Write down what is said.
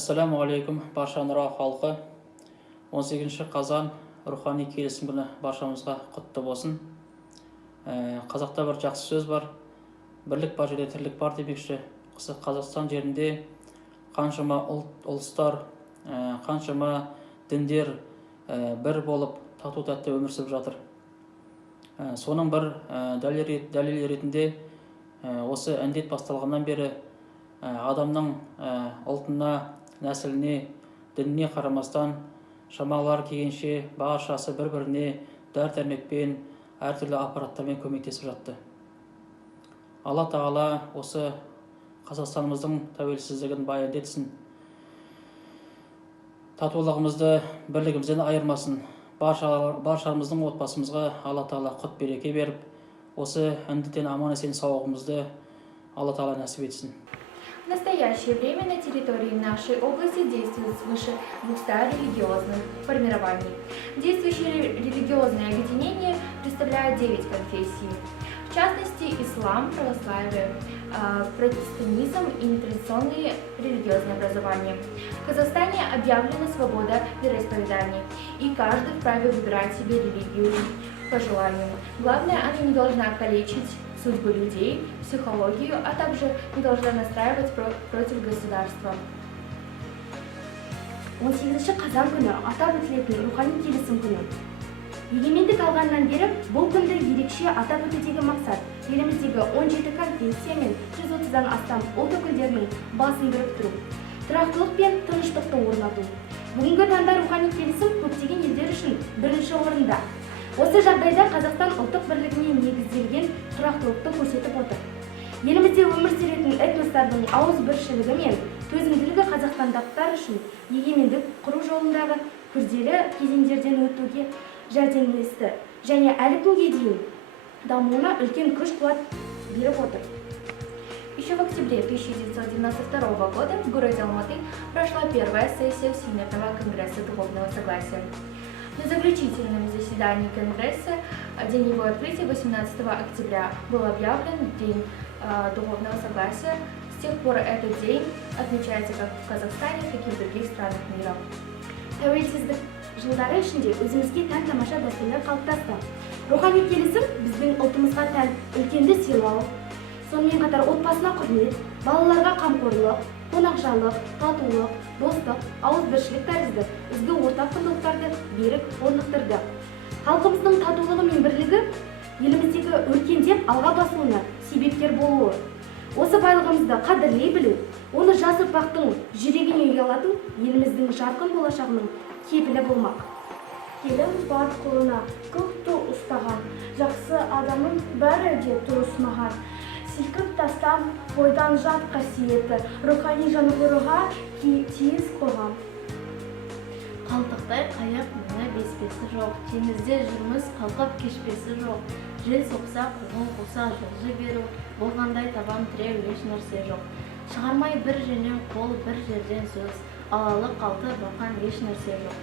Ассаламу алейкум, барша нұра халқы. 18 қазан рухани келісім күні баршамызға құтты болсын. Қазақта бір жақсы сөз бар, бірлік бар жерде тірлік бар демекші. Қазақстан жерінде қаншама ұлыстар, қаншама діндер бір болып тату тәтті өмір сүріп жатыр. Соның бір дәлел ретінде осы індет басталғаннан бері адамның ұлтына, нәсіліне, дініне қарамастан шамалары келгенше баршасы бір-біріне дәрт-дәрмекпен, әртүрлі аппараттармен көмектесіп жатты. Алла Тағала осы Қазақстанымыздың тәуелсіздігін баянды етсін. Татулығымызды, бірлігімізден айырмасын. Баршамыздың отбасымызға Алла Тағала құт береке беріп, осы індеттен аман-есен сауығымызды Алла Тағала нәсіп етсін. В настоящее время на территории нашей области действует свыше 200 религиозных формирований. Действующие религиозные объединения представляют 9 конфессий. В частности, ислам, православие, протестантизм и нетрадиционные религиозные образования. В Казахстане объявлена свобода вероисповеданий, и каждый вправе выбирать себе религию по желанию. Главное, она не должна калечить судьбы людей, психологию, а также не должна настраивать против государства. 18 қазан күні атап өтілетін рухани келісім күні. Егемендік алғаннан бері бұл күнді ерекше атап өтудегі мақсат еліміздегі 17 конфессия мен 130-дан астам ұлт өкілдерінің басын біріктіру, тұрақтылық пен тыныштықты орнату. Бүгінгі таңда рухани келісім көптеген елдер үшін бірінші орында. Осы жағдайда Қазақстан ұлттық бірлігіне негізделген тұрақтылықты көрсетіп отыр. Елімізде өмір сүретін этностардың ауызбіршілігі мен төзімділігі қазақстандықтар үшін егемендік құру жолындағы күрделі кезеңдерден өтуге жәрдемдесті және әлі күнге дейін дамуына үлкен күш-қуат беріп отыр. Еще в октябре 1992 года в городе Алматы прошла первая сессия Всемирного конгресса духовного согласия. На заключительном заседании Конгресса, день его открытия 18 октября, был объявлен День духовного согласия. С тех пор этот день отмечается как в Казахстане, так и в других странах мира. Тәуелсіздік жылдары ішінде өзімізге тән тамаша дәстүрлер қалыптасты. Рухани келісім біздің ұлтымызға тән үлкенді сыйлау, сонымен қатар отбасына құрмет, балаларға қамқорлық, қонақжайлық, татулық, достық, ауызбіршілік тәрізді ізгі ортақ құндылықтарды берік орнықтырды. Халқымыздың татулығы мен бірлігі еліміздегі өркендеп алға басуына себепкер болуы. Осы байлығымызды қадірлей білу, оны жас ұрпақтың жүрегіне ұялату еліміздің жарқын болашағының кепілі болмақ. Келін бар қолына көк ту ұстаған, жақсы адамның бәрі де тұрысмаған. Сілкіп тастам бойдан жат қасиеті, рухани жаңғыруға тиіс қоғам. Қалтықтай қайық мына беспесі жоқ, теңізде жүрміз қалқып кешпесі жоқ. Жел соқса, қуғын қуса жылжы беру, болғандай табан тіреу еш нәрсе жоқ. Шығармай бір жерден қол, бір жерден сөз, алалы қалты бақан еш нәрсе жоқ.